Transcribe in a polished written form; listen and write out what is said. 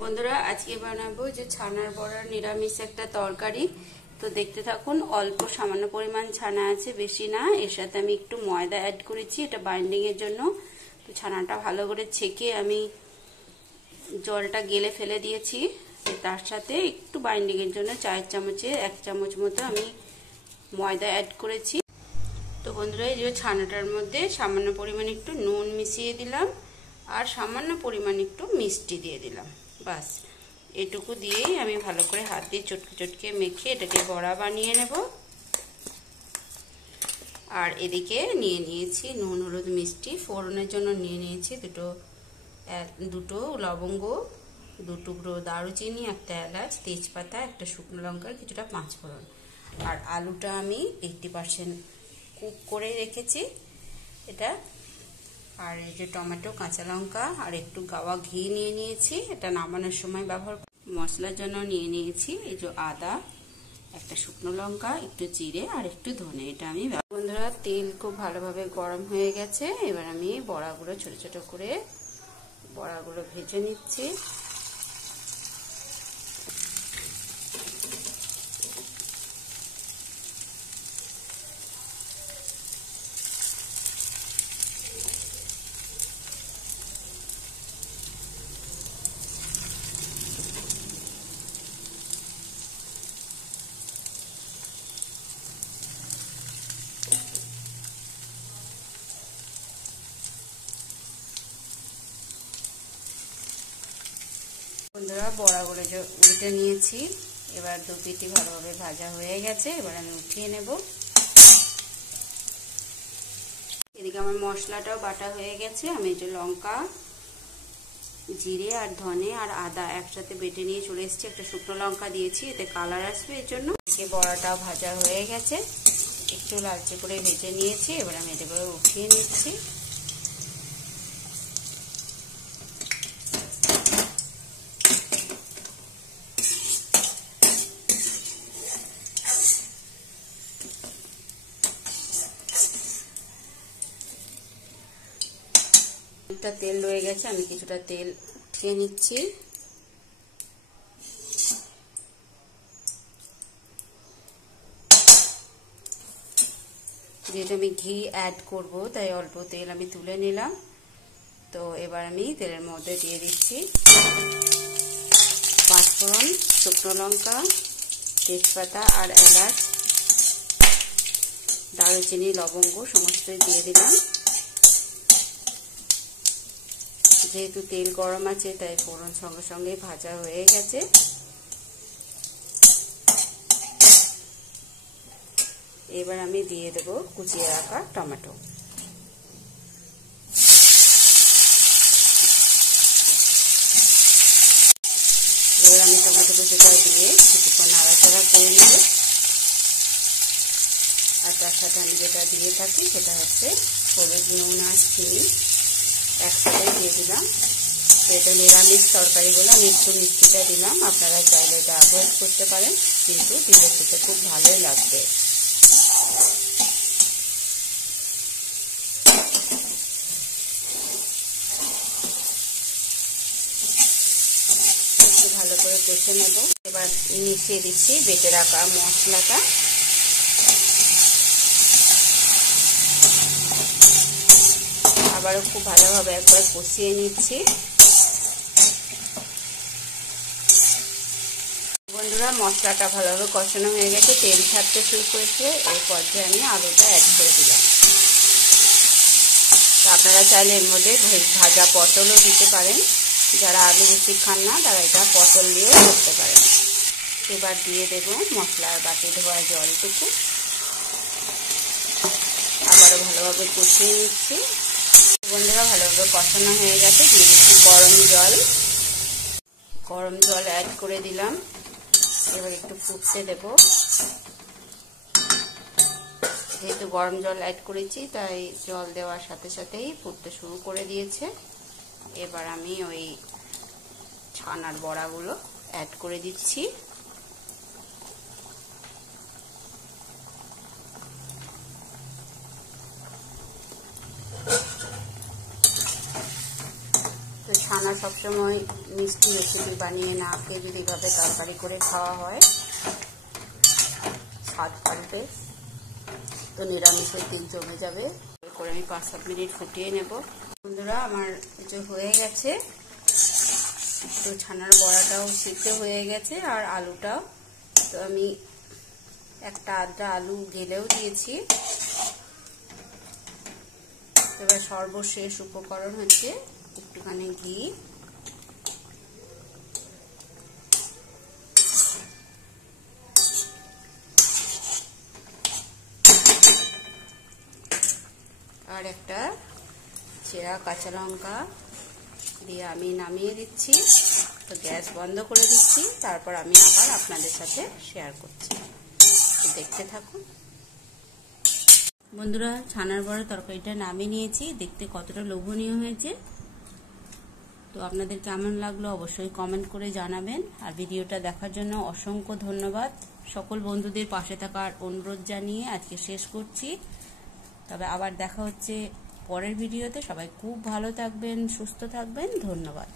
বন্ধুরা আজকে বানাবো যে ছানার বড়ার নিরামিষ একটা তরকারি। তো দেখতে থাকুন। অল্প সামান্য পরিমাণ ছানা আছে, বেশি না। এর সাথে আমি একটু ময়দা অ্যাড করেছি, এটা বাইন্ডিং এর জন্য। তো ছানাটা ভালো করে ছেঁকে আমি জলটা গেলে ফেলে দিয়েছি। তার সাথে একটু বাইন্ডিং এর জন্য চায়ের চামচে 1 চামচ মতো আমি ময়দা অ্যাড করেছি। তো বন্ধুরা এই যে ছানাটার মধ্যে সামান্য পরিমাণ একটু নুন মিশিয়ে দিলাম আর সামান্য পরিমাণ একটু মিষ্টি দিয়ে দিলাম। বাস এটুকু দিয়েই আমি ভালো করে হাত দিয়ে চটকে চটকে মেখে এটাকে বড়া বানিয়ে নেব। আর এদিকে নিয়ে নিয়েছি নুন হলুদ মিষ্টি। ফোড়নের জন্য নিয়ে নিয়েছি দুটো লবঙ্গ, 2 টুকরো দারুচিনি, 1টা এলাচ, তেজপাতা, 1টা শুকনো লঙ্কা, কিছুটা পাঁচফোড়ন। আর আলুটা আমি 80% কুক করে রেখেছি এটা। আর এই যে টমেটো, কাঁচা লঙ্কা আর একটু গাওয়া ঘি নিয়ে নিয়েছি, এটা নামানোর সময় ব্যবহার। মশলার জন্য নিয়ে নিয়েছি এই যে আদা, 1টা শুকনো লঙ্কা, একটু জিরে আর একটু ধনে। এটা আমি বন্ধুরা তেল খুব ভালোভাবে গরম হয়ে গেছে। এবার আমি বড়াগুলো ছোট ছোট করে বড়াগুলো ভেজে নিচ্ছি। বন্ধুরা বড়াগুলো যে উল্টে নিয়েছি, এবার 2 পিঠই ভালোভাবে ভাজা হয়ে গেছে। এবার আমি উঠিয়ে নেব। এদিকে আমার মশলাটাও বাটা হয়ে গেছে। আমি যে লঙ্কা, জিরে আর ধনে আর আদা একসাথে বেটে নিয়ে চলে এসেছি। 1টা শুকনো লঙ্কা দিয়েছি, এতে কালার আসবে এর জন্য। এদিকে বড়াটাও ভাজা হয়ে গেছে, একটু লালচে করে ভেজে নিয়েছি। এবার আমি এটা করে উঠিয়ে নিচ্ছি। তেল রয়ে গেছে, আমি কিছুটা তেল উঠিয়ে নিচ্ছি। যেহেতু আমি ঘি অ্যাড করব তাই অল্প তেল আমি তুলে নিলাম। তো এবার আমি তেলের মধ্যে দিয়ে দিচ্ছি পাঁচফোড়ন, শুকনো লঙ্কা, তেজপাতা আর এলাচ, দারুচিনি, লবঙ্গ সমস্তই দিয়ে দিলাম। যেহেতু তেল গরম আছে তাই ফোড়ন সঙ্গে সঙ্গে ভাজা হয়ে গেছে। এবার আমি দিয়ে দেব কুচিয়ে রাখা টমেটো। এবার আমি টমেটো কুচিটা দিয়ে কিছুক্ষণ নাড়াচাড়া করে নেব। আর তার সাথে আমি যেটা দিয়ে থাকি সেটা হচ্ছে হলুদ, নুন আর চিনি একসাথে দিয়ে দিলাম। তো এটা নিরামিষ তরকারিগুলো আমি একটু মিষ্টিটা দিলাম, আপনারা চাইলে এটা অ্যাভয়েড করতে পারেন, কিন্তু দিলে খেতে খুব ভালোই লাগবে। একটু ভালো করে কষে নেব। এবার মিশিয়ে দিচ্ছি বেটে রাখা মশলাটা। আবারও খুব ভালোভাবে একবার কষিয়ে নিচ্ছি। বন্ধুরা মশলাটা ভালোভাবে কষানো হয়ে গেছে, তেল ছাড়তে শুরু করেছে। এই পর্যায়ে আমি আলুটা অ্যাড করে দিলাম। তো আপনারা চাইলে এর মধ্যে ভাজা পটলও দিতে পারেন। যারা আলু বেশি খান না তারা এটা পটল দিয়েও করতে পারেন। এবার দিয়ে দেব মশলার বাটি ধোয়া জলটুকু। আবারও ভালোভাবে কষিয়ে নিচ্ছি। বন্ধুরা ভালোভাবে কষানো হয়ে গেছে, দিয়ে দিচ্ছি গরম জল। গরম জল অ্যাড করে দিলাম। এবার একটু ফুটতে দেব। যেহেতু গরম জল অ্যাড করেছি তাই জল দেওয়ার সাথে সাথেই ফুটতে শুরু করে দিয়েছে। এবার আমি ওই ছানার বড়াগুলো অ্যাড করে দিচ্ছি। তো ছানার সবসময় মিষ্টি রেসিপি বানিয়ে না খেয়ে যদি এভাবে তরকারি করে খাওয়া হয় স্বাদ পাল্টে, তো নিরামিষের দিন জমে যাবে। করে আমি 5-7 মিনিট ফুটিয়ে নেব। বন্ধুরা আমার কিছু হয়ে গেছে, তো ছানার বড়াটাও সিদ্ধ হয়ে গেছে আর আলুটাও, তো আমি একটা আধা আলু গেলেও দিয়েছি। এবার সর্বশেষ উপকরণ হচ্ছে একটুখানি ঘি, আর একটা চেরা কাঁচা লঙ্কা দিয়ে আমি নামিয়ে দিচ্ছি। তো গ্যাস বন্ধ করে দিচ্ছি, তারপর আমি আবার আপনাদের সাথে শেয়ার করছি, দেখতে থাকুন। বন্ধুরা ছানার বড়া তরকারিটা নামিয়ে নিয়েছি, দেখতে কতটা লোভনীয় হয়েছে। তো আপনাদের কেমন লাগলো অবশ্যই কমেন্ট করে জানাবেন। আর ভিডিওটা দেখার জন্য অসংখ্য ধন্যবাদ। সকল বন্ধুদের পাশে থাকার অনুরোধ জানিয়ে আজকে শেষ করছি। তবে আবার দেখা হচ্ছে পরের ভিডিওতে। সবাই খুব ভালো থাকবেন, সুস্থ থাকবেন। ধন্যবাদ।